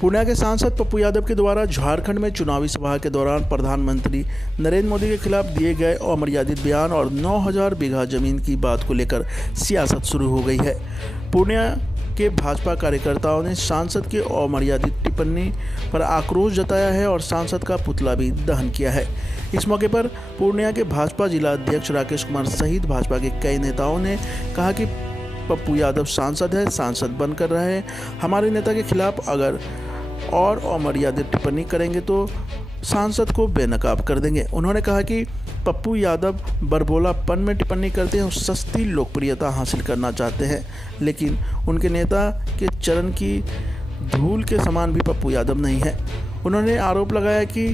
पूर्णिया के सांसद पप्पू यादव के द्वारा झारखंड में चुनावी सभा के दौरान प्रधानमंत्री नरेंद्र मोदी के खिलाफ दिए गए अमर्यादित बयान और 9000 बीघा जमीन की बात को लेकर सियासत शुरू हो गई है। पूर्णिया के भाजपा कार्यकर्ताओं ने सांसद के अमर्यादित टिप्पणी पर आक्रोश जताया है और सांसद का पुतला भी दहन किया है। इस मौके पर पूर्णिया के भाजपा जिला अध्यक्ष राकेश कुमार सहित भाजपा के कई नेताओं ने कहा कि पप्पू यादव सांसद है, सांसद बनकर रहे। हमारे नेता के खिलाफ अगर और अमर्यादित टिप्पणी करेंगे तो सांसद को बेनकाब कर देंगे। उन्होंने कहा कि पप्पू यादव बरबोलापन में टिप्पणी करते हैं और सस्ती लोकप्रियता हासिल करना चाहते हैं, लेकिन उनके नेता के चरण की धूल के समान भी पप्पू यादव नहीं है। उन्होंने आरोप लगाया कि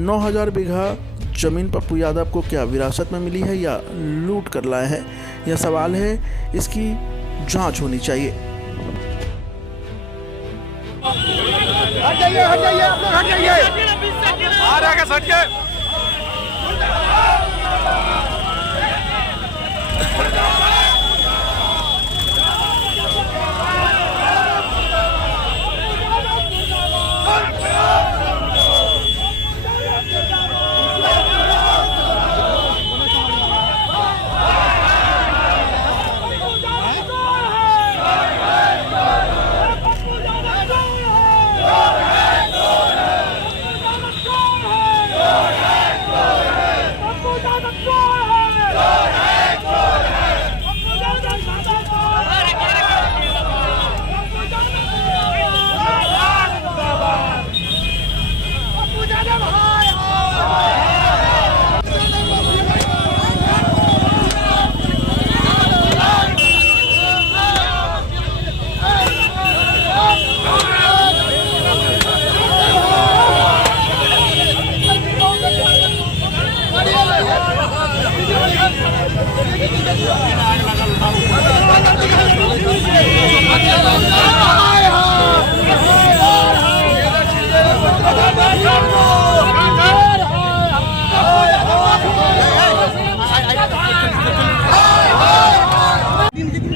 9000 बीघा जमीन पप्पू यादव को क्या विरासत में मिली है या लूट कर लाए हैं। यह सवाल है, इसकी जांच होनी चाहिए। हट जाइए आप लोग, हट जाइए। आ रहा है सट के।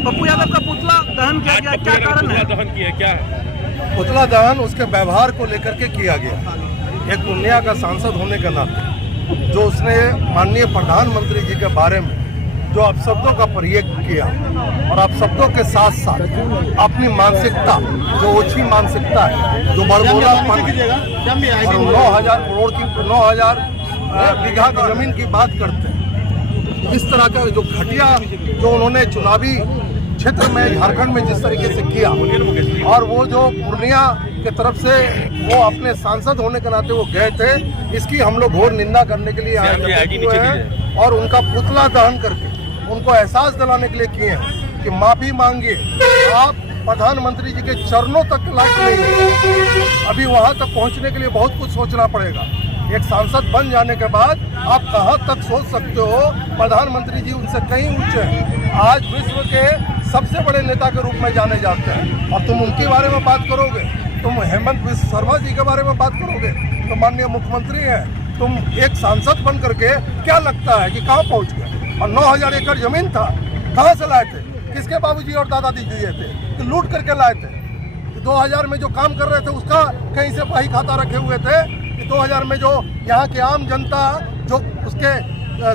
पप्पू यादव का पुतला दहन किया गया, क्या कारण है? दहन किया क्या है? पुतला दहन उसके व्यवहार को लेकर के किया गया। एक पूर्णिया का सांसद होने के नाते जो उसने माननीय प्रधानमंत्री जी के बारे में जो अपशब्दों का प्रयोग किया और अपशब्दों के साथ साथ अपनी मानसिकता जो ओछी मानसिकता है, जो बड़बोलापन और 9000 करोड़ की 9000 बीघा की जमीन की बात करते हैं, इस तरह का जो घटिया जो उन्होंने चुनावी क्षेत्र में झारखंड में जिस तरीके से किया और वो जो पूर्णिया के तरफ से वो अपने सांसद होने के नाते वो गए थे, इसकी हम लोग घोर निंदा करने के लिए आए हुए हैं और उनका पुतला दहन करके उनको एहसास दिलाने के लिए किए हैं कि माफी मांगिए, आप प्रधानमंत्री जी के चरणों तक लायक नहीं है। अभी वहां तक पहुंचने के लिए बहुत कुछ सोचना पड़ेगा। एक सांसद बन जाने के बाद आप कहां तक सोच सकते हो, प्रधानमंत्री जी उनसे कहीं ऊंचे हैं। आज विश्व के सबसे बड़े नेता के रूप में जाने जाते हैं और तुम उनके बारे में बात करोगे, तुम हेमंत बिस्वा शर्मा जी के बारे में बात करोगे, तो माननीय मुख्यमंत्री हैं, तुम एक सांसद बन करके क्या लगता है कि कहाँ पहुँच गए? और 9000 एकड़ जमीन था, कहाँ से लाए थे? किसके बाबूजी और दादाजी दिए थे? तो लूट करके लाए थे। 2000 में जो काम कर रहे थे उसका कहीं से बही खाता रखे हुए थे कि 2000 में जो यहाँ की आम जनता जो उसके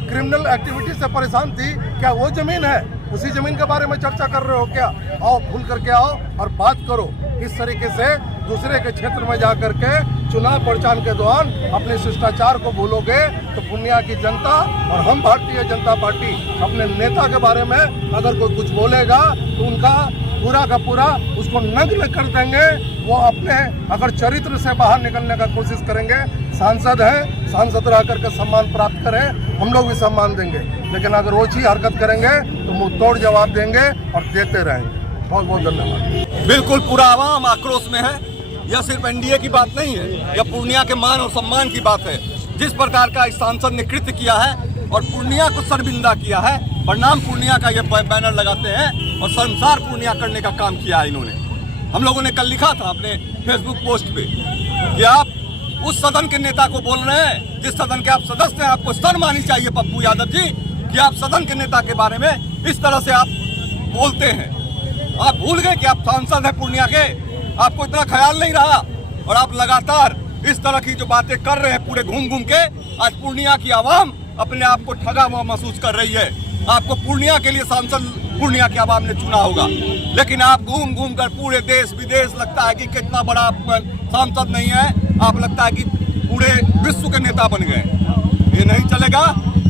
क्रिमिनल एक्टिविटी से परेशान थी, क्या वो जमीन है? उसी जमीन के बारे में चर्चा कर रहे हो क्या? आओ खुल करके आओ और बात करो। इस तरीके से दूसरे के क्षेत्र में जा करके चुनाव प्रचार के दौरान अपने शिष्टाचार को भूलोगे तो पूर्णिया की जनता और हम भारतीय जनता पार्टी अपने नेता के बारे में अगर कोई कुछ बोलेगा तो उनका पूरा का पूरा उसको नग्न कर देंगे। वो अपने अगर चरित्र से बाहर निकलने का कोशिश करेंगे। सांसद है, सांसद रह करके सम्मान प्राप्त करें, हम लोग भी सम्मान देंगे, लेकिन अगर ओछी हरकत करेंगे तो मुंह तोड़ जवाब देंगे और देते रहेंगे। बहुत बहुत धन्यवाद। बिल्कुल पूरा आवाम आक्रोश में है। यह सिर्फ एनडीए की बात नहीं है, यह पूर्णिया के मान और सम्मान की बात है। जिस प्रकार का इस सांसद ने कृत्य किया है और पूर्णिया को शर्मिंदा किया है, प्रणाम पूर्णिया का ये बैनर लगाते हैं और शर्मसार पूर्णिया करने का काम किया है इन्होंने। हम लोगों ने कल लिखा था अपने फेसबुक पोस्ट पे कि आप उस सदन के नेता को बोल रहे हैं जिस सदन के आप सदस्य हैं। आपको शर्म आनी चाहिए पप्पू यादव जी कि आप सदन के नेता के बारे में इस तरह से आप बोलते हैं। आप भूल गए कि आप सांसद हैं पूर्णिया के। आपको इतना ख्याल नहीं रहा और आप लगातार इस तरह की जो बातें कर रहे हैं पूरे घूम घूम के। आज पूर्णिया की आवाम अपने आप को ठगा हुआ महसूस कर रही है। आपको पूर्णिया के लिए सांसद पूर्णिया की आवाम ने चुना होगा, लेकिन आप घूम घूम कर पूरे देश विदेश लगता है कि कितना बड़ा सांसद नहीं है, आप लगता है कि पूरे विश्व के नेता बन गए। ये नहीं चलेगा।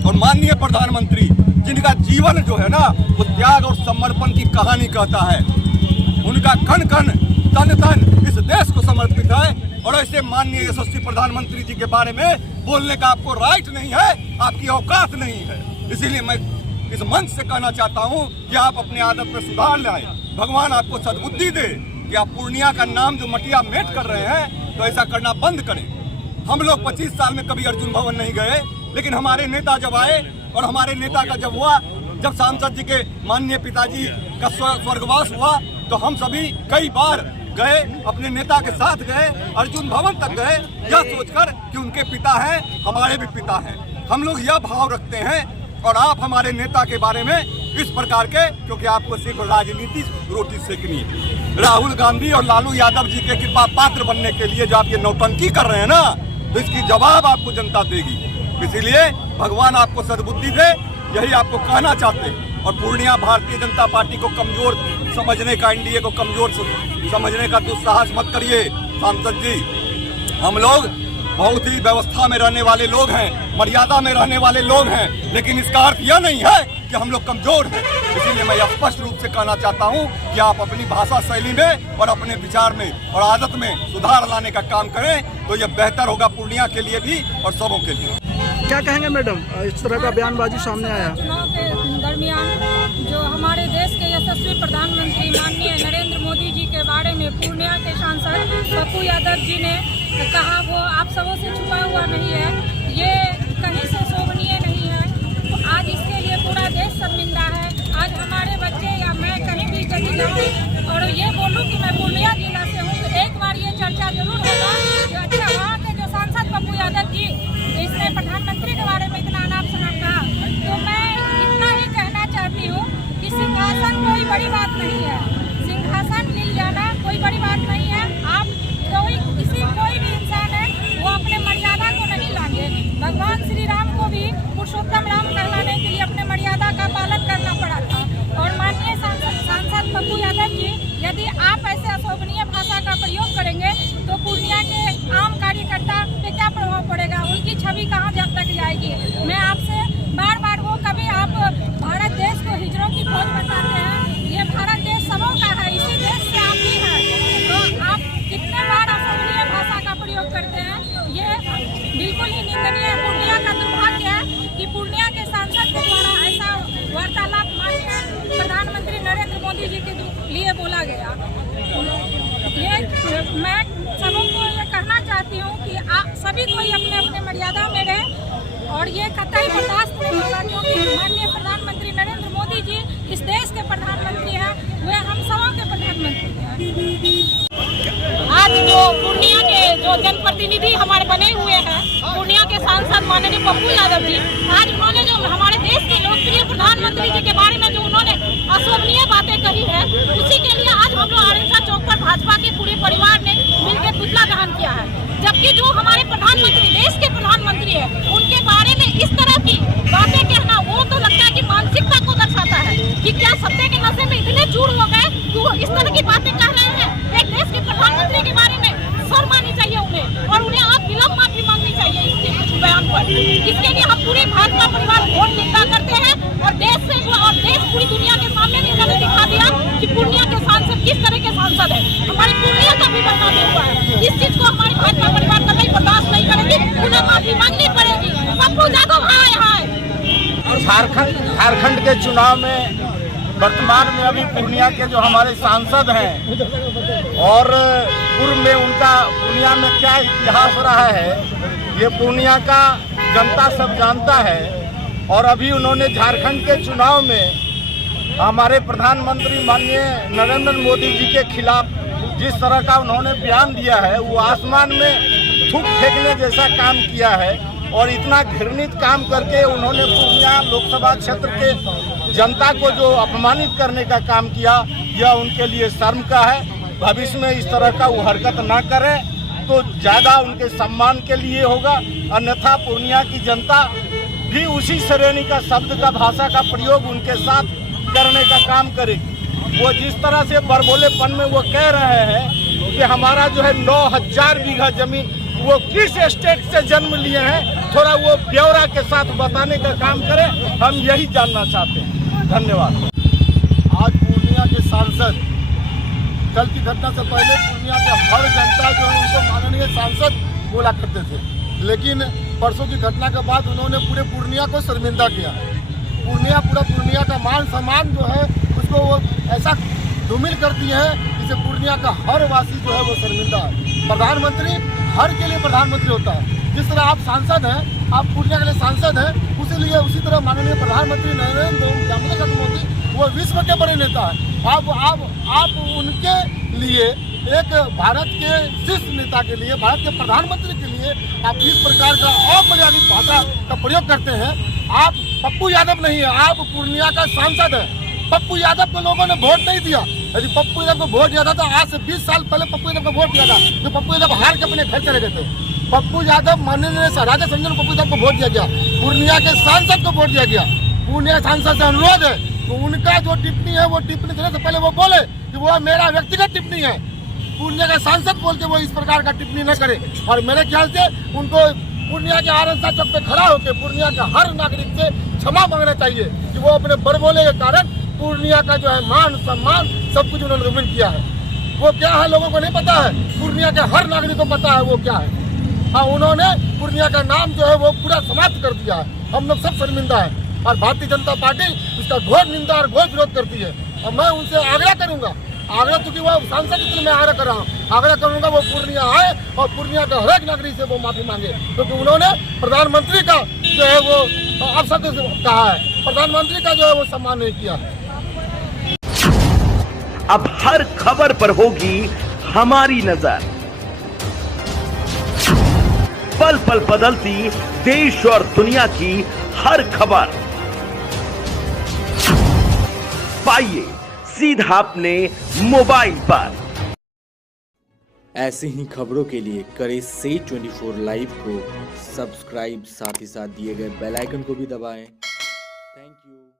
और माननीय प्रधानमंत्री जिनका जीवन जो है ना वो त्याग और समर्पण की कहानी कहता है, उनका कण कण तन तन इस देश को समर्पित है। और ऐसे माननीय यशस्वी प्रधानमंत्री जी के बारे में बोलने का आपको राइट नहीं है, आपकी औकात नहीं है। इसीलिए मैं इस मंच से कहना चाहता हूं कि आप अपनी आदत में सुधार लाएं। भगवान आपको सद्बुद्धि दे कि आप पूर्णिया का नाम जो मटिया मेट कर रहे हैं तो ऐसा करना बंद करें। हम लोग 25 साल में कभी अर्जुन भवन नहीं गए, लेकिन हमारे नेता जब आए और हमारे नेता का जब हुआ, जब सांसद जी के माननीय पिताजी का स्वर्गवास हुआ तो हम सभी कई बार गए, अपने नेता के साथ गए, अर्जुन भवन तक गए, यह सोचकर कि उनके पिता हैं, हमारे भी पिता हैं। हम लोग यह भाव रखते हैं और आप हमारे नेता के बारे में इस प्रकार के, क्योंकि आपको सिर्फ राजनीति रोटी सेकनी है। राहुल गांधी और लालू यादव जी के कृपा पात्र बनने के लिए जो आप ये नौटंकी कर रहे हैं ना, तो इसकी जवाब आपको जनता देगी। इसीलिए भगवान आपको सद्बुद्धि दे, यही आपको कहना चाहते हैं। और पूर्णिया भारतीय जनता पार्टी को कमजोर समझने का, एनडीए को कमजोर समझने का दुस्साहस मत करिए सांसद जी। हम लोग बहुत ही व्यवस्था में रहने वाले लोग हैं, मर्यादा में रहने वाले लोग हैं, लेकिन इसका अर्थ यह नहीं है कि हम लोग कमजोर हैं। इसीलिए मैं स्पष्ट रूप से कहना चाहता हूं कि आप अपनी भाषा शैली में और अपने विचार में और आदत में सुधार लाने का काम करें, तो यह बेहतर होगा पूर्णिया के लिए भी और सबों के लिए। क्या कहेंगे मैडम, इस तरह का बयानबाजी सामने आया? चुनाव के दरमियान जो हमारे देश के यशस्वी प्रधानमंत्री माननीय नरेंद्र मोदी जी के बारे में पूर्णिया के सांसद पप्पू यादव जी ने कहा, वो आप सबों से छुपा हुआ नहीं है, ये कहीं से शोभनीय नहीं है। तो आज इसके लिए पूरा देश शर्मिंदा है। आज हमारे बच्चे या मैं कहीं भी यदि जाऊँ और ये बोलूँ कि मैं पूर्णिया जिला से हूँ, तो एक बार ये चर्चा जरूर होगा कि अच्छा वहाँ के जो सांसद पप्पू यादव जी, इसने प्रधानमंत्री के बारे में इतना अनाप शनाप कहा। तो मैं इतना ही कहना चाहती हूँ कि सिंहासन कोई बड़ी बात नहीं है, सिंहासन मिल जाना कोई बड़ी बात नहीं है। आप कोई भी इंसान है वो अपने मर्यादा को नहीं लांगे। भगवान श्री राम को भी पुरुषोत्तम राम कहलाने के लिए अपने मर्यादा का पालन करना पड़ा था। और माननीय सांसद पप्पू यादव जी, यदि आप ऐसे अशोभनीय भाषा का प्रयोग करेंगे तो पूर्णिया के आम कार्यकर्ता पे क्या प्रभाव पड़ेगा, उनकी छवि कहाँ जब तक जाएगी। मैं आपसे बार बार, वो कभी आप भारत देश को हिजड़ों की फौज बताते हैं, ये भारत देश सबों का है, इसी देश से आप भी हैं। तो आप कितने बार अशोभनीय भाषा का प्रयोग करते हैं, ये बिल्कुल ही निंदनीय है। पूर्णिया का दुर्भाग्य है कि पूर्णिया के सांसद के द्वारा ऐसा वार्तालाप माननीय प्रधानमंत्री नरेंद्र मोदी जी के लिए बोला गया। ये मैं सबों को ये कहना चाहती हूँ कि आप सभी कोई अपने अपने मर्यादा में रहे और ये कतई बर्दाश्त नहीं होगा, क्योंकि माननीय प्रधानमंत्री नरेंद्र मोदी जी इस देश के प्रधानमंत्री हैं, वे हम सबों के प्रधानमंत्री हैं। आज जो पूर्णिया के जो जनप्रतिनिधि हमारे बने हुए हैं, पूर्णिया के सांसद माननीय पप्पू यादव जी, आज उन्होंने जो हमारे देश के लोकप्रिय प्रधानमंत्री जी के बारे में जो उन्होंने अशोभनीय बातें कही है, उसी के लिए आज हम लोग अहिंसा चौक पर भाजपा के पूरे परिवार ने मिलकर पुतला दहन किया है। जबकि जो हमारे प्रधानमंत्री, देश के प्रधानमंत्री है, उनके बारे में इस तरह की बातें कहना, वो तो लगता है कि मानसिकता को दर्शाता है कि क्या सत्य के नशे में इतने चूर हो गए कि वो इस तरह की बातें कह रहे हैं। एक देश के प्रधानमंत्री के बारे में शर्म आनी चाहिए उन्हें, और उन्हें आप विलंब माफी मांगनी चाहिए इसके बयान पर। इसके लिए हम पूरे भाजपा परिवार घोर निंदा करते हैं और देश पूरी दुनिया के सामने भी उन्होंने दिखा दिया कि पूर्णिया के सांसद किस तरह के सांसद है। हमारी पूर्णिया का भी बदनामी हुआ है, इस चीज को हमारी भाजपा परिवार कभी बर्दाश्त नहीं करेगी, उन्हें माफी मांगनी पड़ेगी। पप्पू यादव हाय हाय। झारखंड के चुनाव में वर्तमान में अभी पूर्णिया के जो हमारे सांसद हैं और पूर्व में उनका पूर्णिया में क्या इतिहास रहा है, ये पूर्णिया का जनता सब जानता है। और अभी उन्होंने झारखंड के चुनाव में हमारे प्रधानमंत्री माननीय नरेंद्र मोदी जी के खिलाफ जिस तरह का उन्होंने बयान दिया है, वो आसमान में थूक फेंकने जैसा काम किया है। और इतना घृणित काम करके उन्होंने पूर्णिया लोकसभा क्षेत्र के जनता को जो अपमानित करने का काम किया, यह उनके लिए शर्म का है। भविष्य में इस तरह का वो हरकत ना करे तो ज़्यादा उनके सम्मान के लिए होगा। अन्यथा पूर्णिया की जनता भी उसी श्रेणी का शब्द का भाषा का प्रयोग उनके साथ करने का काम करेगी। वो जिस तरह से बरबोलेपन में वो कह रहे हैं कि हमारा जो है 9000 बीघा जमीन, वो किस स्टेट से जन्म लिए हैं, थोड़ा वो ब्यौरा के साथ बताने का काम करें, हम यही जानना चाहते हैं। धन्यवाद। आज पूर्णिया के सांसद, कल की घटना से पहले पूर्णिया के हर जनता जो है उनको माननीय सांसद बोला करते थे, लेकिन परसों की घटना के बाद उन्होंने पूरे पूर्णिया को शर्मिंदा किया। पूरा पूर्णिया का मान सम्मान जो है उसको वो ऐसा धूमिल कर दिए हैं जिससे पूर्णिया का हर वासी जो है वो शर्मिंदा है। प्रधानमंत्री हर के लिए प्रधानमंत्री होता है। जिस तरह आप सांसद हैं, आप पूर्णिया के लिए सांसद हैं, उसी तरह माननीय प्रधानमंत्री नरेंद्र मोदी वो विश्व के बड़े नेता है। आप उनके लिए, एक भारत के शीर्ष नेता के लिए, भारत के प्रधानमंत्री के लिए आप इस प्रकार का अमर्यादित भाषा का प्रयोग करते हैं। आप पप्पू यादव नहीं है, आप पूर्णिया का सांसद है। पप्पू यादव को लोगों ने वोट नहीं दिया। यदि पप्पू यादव को वोट दिया था तो आज से 20 साल पहले पप्पू यादव को वोट दिया था, तो पप्पू यादव हार के अपने घर चले गए थे। पप्पू यादव माननीय राजा संजन पप्पू यादव को वोट दिया गया, पूर्णिया के सांसद को वोट दिया गया। पूर्णिया सांसद से अनुरोध है तो उनका जो टिप्पणी है वो टिप्पणी देने से पहले वो बोले कि वो मेरा व्यक्तिगत टिप्पणी है। पूर्णिया का सांसद बोल के वो इस प्रकार का टिप्पणी न करे। और मेरे ख्याल से उनको पूर्णिया के आरएसएस चौक पे खड़ा होकर पूर्णिया के हर नागरिक से क्षमा मांगना चाहिए कि वो अपने बड़बोले के कारण पूर्णिया का जो है मान सम्मान सब कुछ उन्होंने धूमिल किया है। वो क्या है लोगों को नहीं पता है, पूर्णिया के हर नागरिक को पता है वो क्या है। हाँ, उन्होंने पूर्णिया का नाम जो है वो पूरा समाप्त कर दिया है। हम लोग सब शर्मिंदा है और भारतीय जनता पार्टी उसका घोर निंदा और घोर विरोध करती है। और मैं उनसे आग्रह करूंगा, क्योंकि वो सांसद इसलिए मैं आग्रह कर रहा हूँ, आग्रह करूंगा वो पूर्णिया आए और पूर्णिया का हर एक नागरिक से वो माफी मांगे, क्योंकि उन्होंने प्रधानमंत्री का जो है वो अपशब्द कहा है, प्रधानमंत्री का जो है वो सम्मान नहीं किया है। अब हर खबर पर होगी हमारी नजर। पल पल बदलती देश और दुनिया की हर खबर पाइए सीधा अपने मोबाइल पर। ऐसे ही खबरों के लिए करें से 24 लाइव को सब्सक्राइब, साथ ही साथ दिए गए बेल आइकन को भी दबाएं। Thank you.